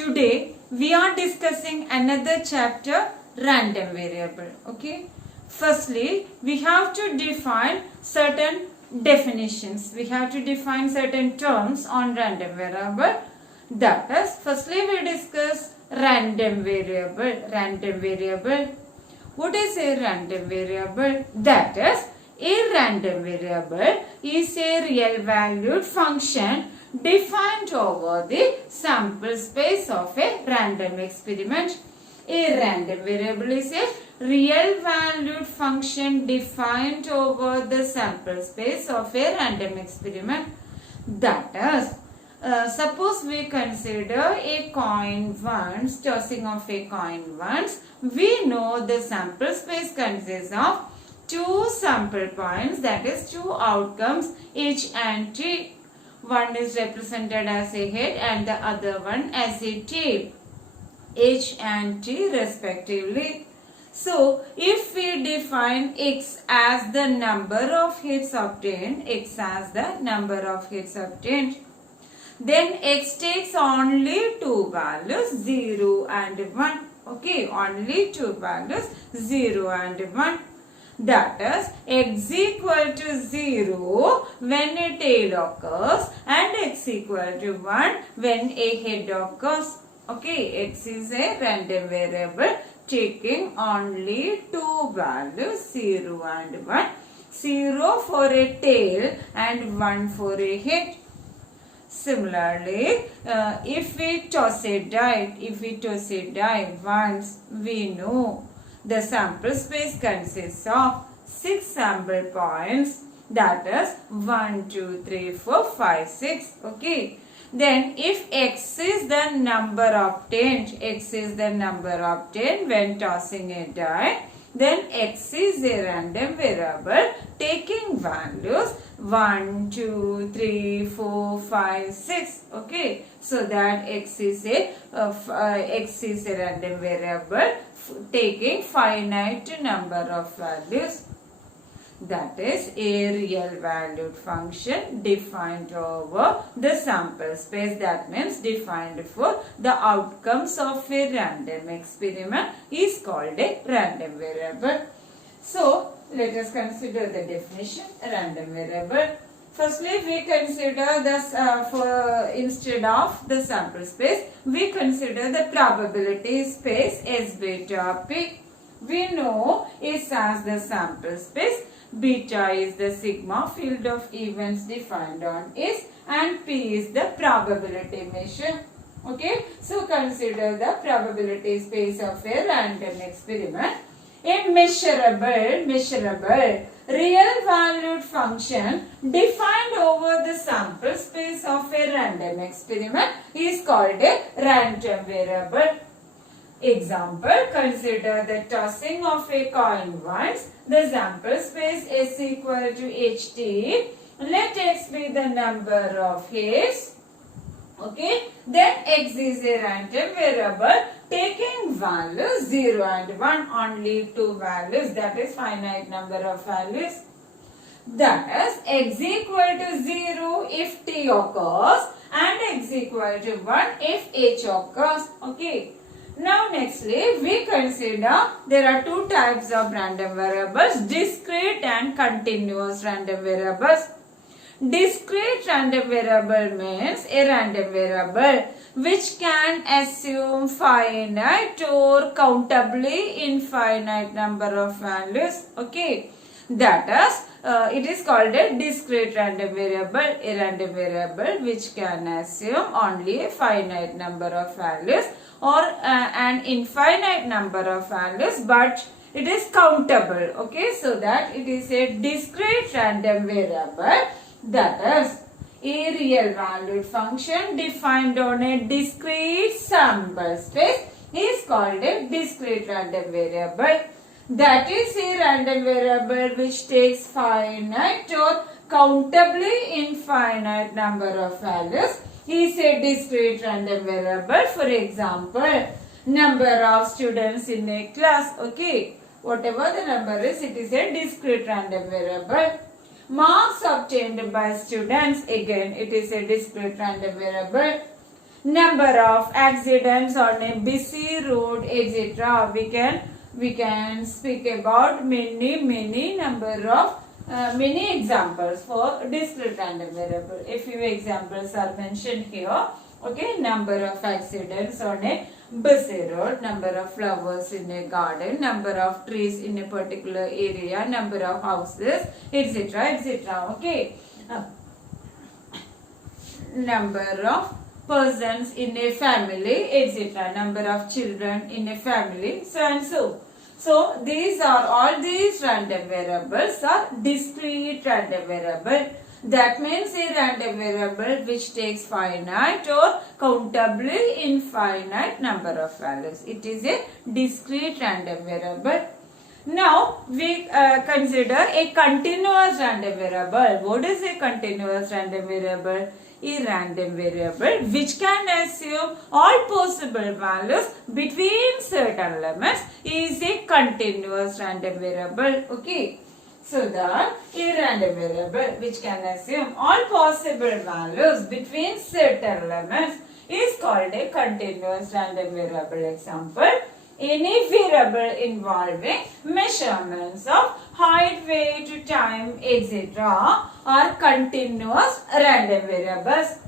Today we are discussing another chapter, random variable. Okay. Firstly, we have to define certain definitions. We have to define certain terms on random variable. That is, firstly we discuss random variable. Random variable. What is a random variable? That is, a random variable is a real valued function defined over the sample space of a random experiment. A random variable is a real valued function defined over the sample space of a random experiment. That is, suppose we consider a coin once, tossing of a coin once. We know the sample space consists of two sample points, that is two outcomes, H and T. One is represented as a head and the other one as a tail, H and T respectively. So, if we define X as the number of hits obtained, X as the number of hits obtained, then X takes only two values, 0 and 1. Okay, only two values, 0 and 1. That is, X equal to 0 when a tail occurs and X equal to 1 when a head occurs. Okay, X is a random variable taking only two values, 0 and 1. 0 for a tail and 1 for a head. Similarly, if we toss a die once, we know the sample space consists of 6 sample points, that is 1, 2, 3, 4, 5, 6. Okay. Then if X is the number obtained when tossing a die, then X is a random variable taking values 1, 2, 3, 4, 5, 6. Okay. So that X is a random variable taking finite number of values. That is a real valued function defined over the sample space. That means defined for the outcomes of a random experiment is called a random variable. So, let us consider the definition, random variable. Firstly, we consider this instead of the sample space, we consider the probability space S beta P. We know S as the sample space, beta is the sigma field of events defined on S, and P is the probability measure. Okay, so consider the probability space of a random experiment. A measurable, real valued function defined over the sample space of a random experiment is called a random variable. Example, consider the tossing of a coin once. The sample space is equal to HT. Let X be the number of hits. Okay, then X is a random variable taking values 0 and 1, only two values, that is finite number of values. That is, X equal to 0 if T occurs and X equal to 1 if H occurs. Okay. Now nextly, we consider there are two types of random variables, discrete and continuous random variables. Discrete random variable means a random variable which can assume finite or countably infinite number of values. Okay, that is, it is called a discrete random variable, a random variable which can assume only a finite number of values or an infinite number of values, but it is countable. Okay, so that it is a discrete random variable, that is a real valued function defined on a discrete sample space is called a discrete random variable. That is a random variable which takes finite or countably infinite number of values is a discrete random variable. For example, number of students in a class. Okay, whatever the number is, it is a discrete random variable. Marks obtained by students, again it is a discrete random variable. number of accidents on a busy road, etc. We can speak about many number of many examples for discrete random variable. A few examples are mentioned here. Okay, number of accidents on a busy road, number of flowers in a garden, number of trees in a particular area, number of houses, etc. Okay, number of persons in a family, etc. Number of children in a family, so and so. So these are all these random variables are discrete random variable. That means a random variable which takes finite or countably infinite number of values. It is a discrete random variable. Now we consider a continuous random variable. What is a continuous random variable? A random variable which can assume all possible values between certain limits is a continuous random variable. Okay. So that a random variable which can assume all possible values between certain limits is called a continuous random variable. Example, any variable involving measurements of height, weight, time, etc. are continuous random variables.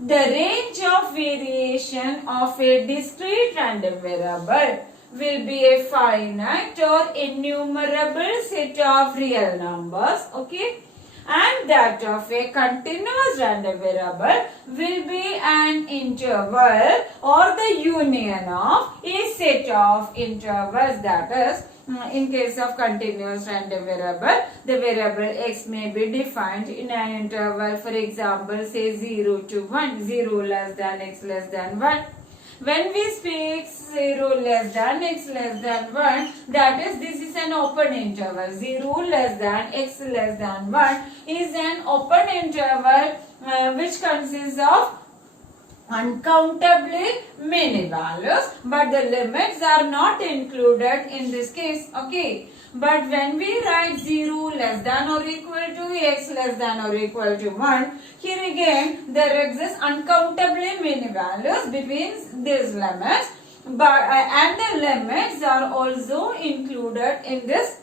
The range of variation of a discrete random variable will be a finite or innumerable set of real numbers, okay, and that of a continuous random variable will be an interval or the union of a set of intervals. That is, in case of continuous random variable, the variable x may be defined in an interval, for example, say 0 to 1, 0 less than x less than 1. When we speak 0 less than x less than 1, that is, this is an open interval. 0 less than x less than 1 is an open interval which consists of uncountably many values, but the limits are not included in this case. Okay. But when we write 0 less than or equal to x less than or equal to 1, here again there exists uncountably many values between these limits, but and the limits are also included in this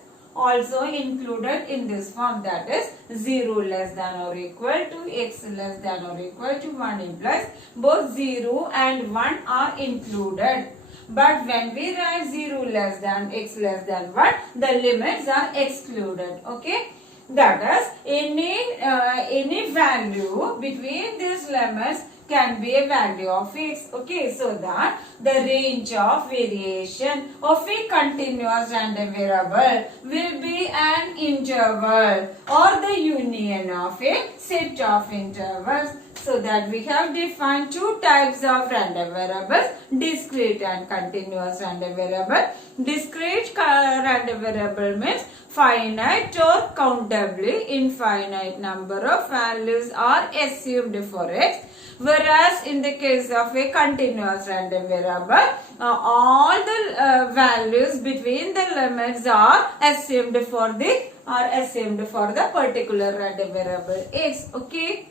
form, that is 0 less than or equal to x less than or equal to 1 implies both 0 and 1 are included. But when we write 0 less than x less than 1, the limits are excluded. Okay. That is, any value between these limits can be a value of x. Okay. So that the range of variation of a continuous random variable will be an interval or the union of a set of intervals. So that we have defined two types of random variables, discrete and continuous random variable. Discrete random variable means finite or countably infinite number of values are assumed for x. Whereas in the case of a continuous random variable, all the values between the limits are assumed for the particular random variable x. Okay.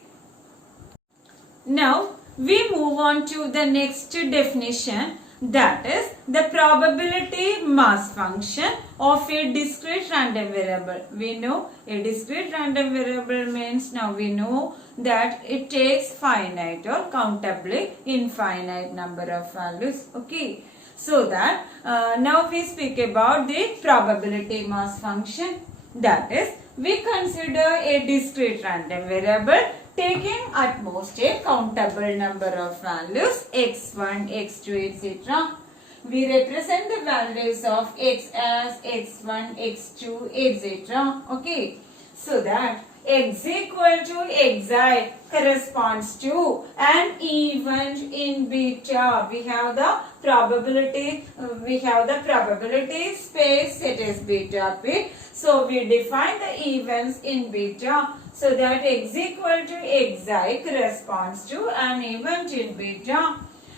Now we move on to the next definition, that is the probability mass function of a discrete random variable. We know a discrete random variable means, now we know that it takes finite or countably infinite number of values. Okay. So that now we speak about the probability mass function. That is, we consider a discrete random variable taking at most a countable number of values x1, x2, etc. We represent the values of x as x1, x2, etc. Okay. So that x equal to xi corresponds to an event in beta. We have the probability space, it is beta p. So we define the events in beta. So that x equal to xi corresponds to an event in beta.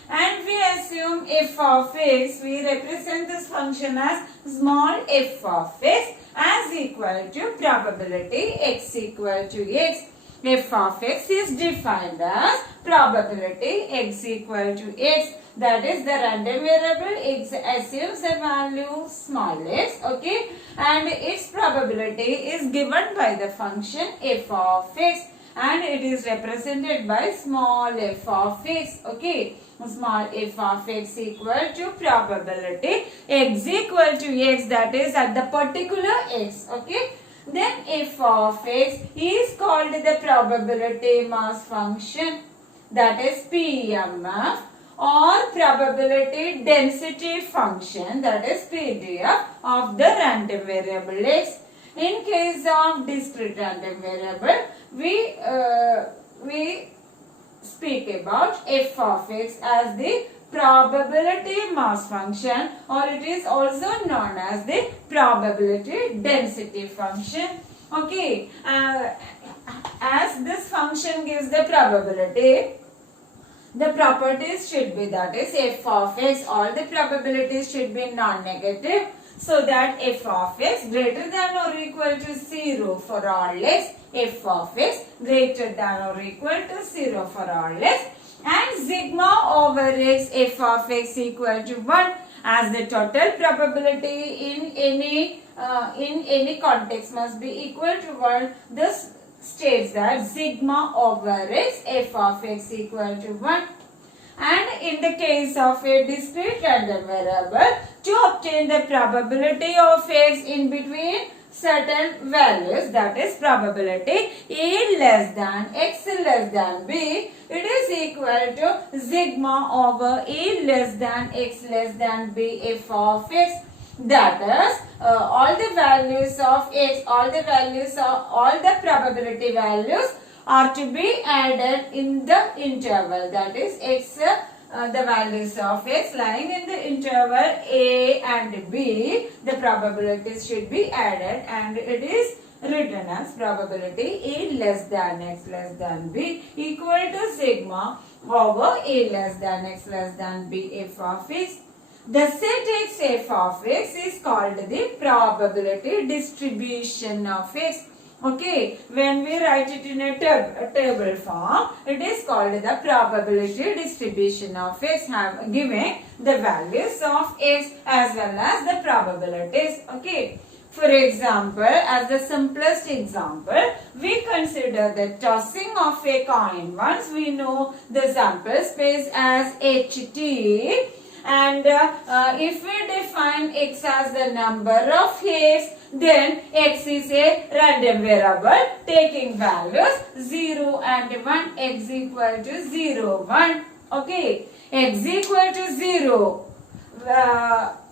And we assume f of x, we represent this function as small f of x as equal to probability x equal to x. f of x is defined as probability x equal to x. That is the random variable x assumes a value small x, okay, and its probability is given by the function f of x, and it is represented by small f of x, okay. Small f of x equal to probability x equal to x, that is at the particular x, okay. Then f of x is called the probability mass function, that is PMF, or probability density function, that is PDF, of the random variable x. In case of discrete random variable, we speak about f of x as the probability mass function, or it is also known as the probability density function, okay. As this function gives the probability, the properties should be, that is f of x, all the probabilities should be non-negative, so that f of x greater than or equal to 0 for all x, f of x greater than or equal to 0 for all x, and sigma over x f of x equal to 1, as the total probability in any context must be equal to 1. This states that sigma over x f of x equal to 1. And in the case of a discrete random variable, to obtain the probability of x in between certain values, that is probability a less than x less than b, it is equal to sigma over a less than x less than b f of x. That is, all the values of x, all the probability values are to be added in the interval, that is x, the values of x lying in the interval a and b, the probabilities should be added, and it is written as probability a less than x less than b equal to sigma over a less than x less than b f of x. The set x f of x is called the probability distribution of x. Okay, when we write it in a table form, it is called the probability distribution of x, giving the values of x as well as the probabilities. Okay, for example, as the simplest example, we consider the tossing of a coin. Once we know the sample space as HT, and if we define x as the number of hits, then x is a random variable taking values 0 and 1, x equal to 0, 1. Okay, x equal to 0,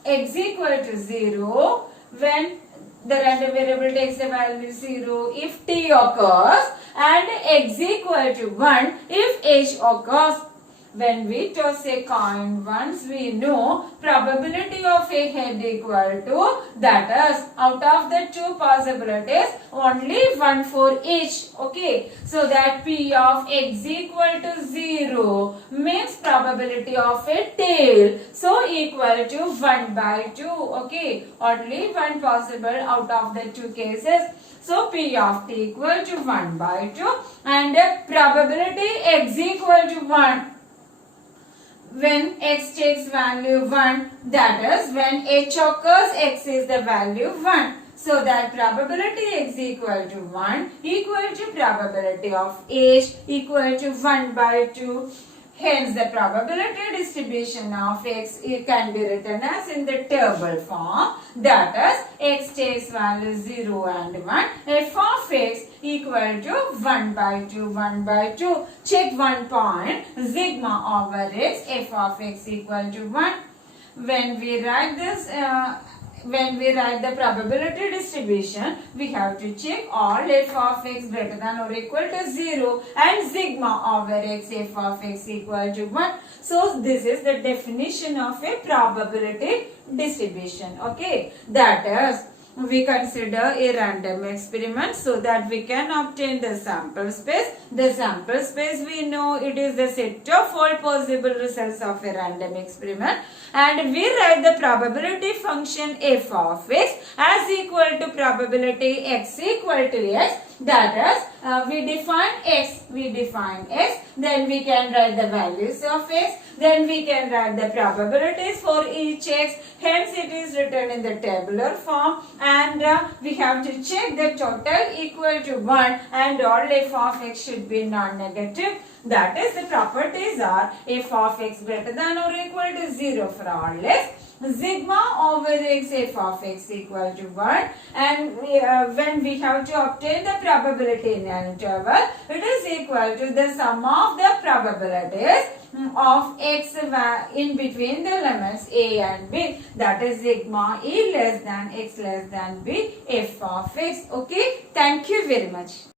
x equal to 0 when the random variable takes the value 0 if t occurs, and x equal to 1 if h occurs. When we toss a coin, once we know probability of a head equal to, that is, out of the two possibilities, only one for each. Okay, so that p of x equal to 0 means probability of a tail, so equal to 1 by 2. Okay, only one possible out of the two cases. So p of t equal to 1 by 2, and probability x equal to 1 when x takes value 1, that is, when h occurs, x is the value 1. So that probability x equal to 1 equal to probability of h equal to 1 by 2. Hence, the probability distribution of x, it can be written as in the table form, that is, x takes value 0 and 1, f of x equal to 1 by 2, 1 by 2. Check one point, sigma over x, f of x equal to 1. When we write this, when we write the probability distribution, we have to check all f of x greater than or equal to 0 and sigma over x f of x equal to 1. So this is the definition of a probability distribution. Okay, that is, we consider a random experiment so that we can obtain the sample space. The sample space, we know it is the set of all possible results of a random experiment, and we write the probability function f of x as equal to probability x equal to x That is, we define x, then we can write the values of x, then we can write the probabilities for each x, hence it is written in the tabular form, and we have to check the total equal to 1 and all f of x should be non-negative. That is, the properties are f of x greater than or equal to 0 for all x, sigma over x f of x equal to 1, and when we have to obtain the probability in an interval, it is equal to the sum of the probabilities of x in between the limits a and b, that is sigma e less than x less than b f of x. Okay, thank you very much.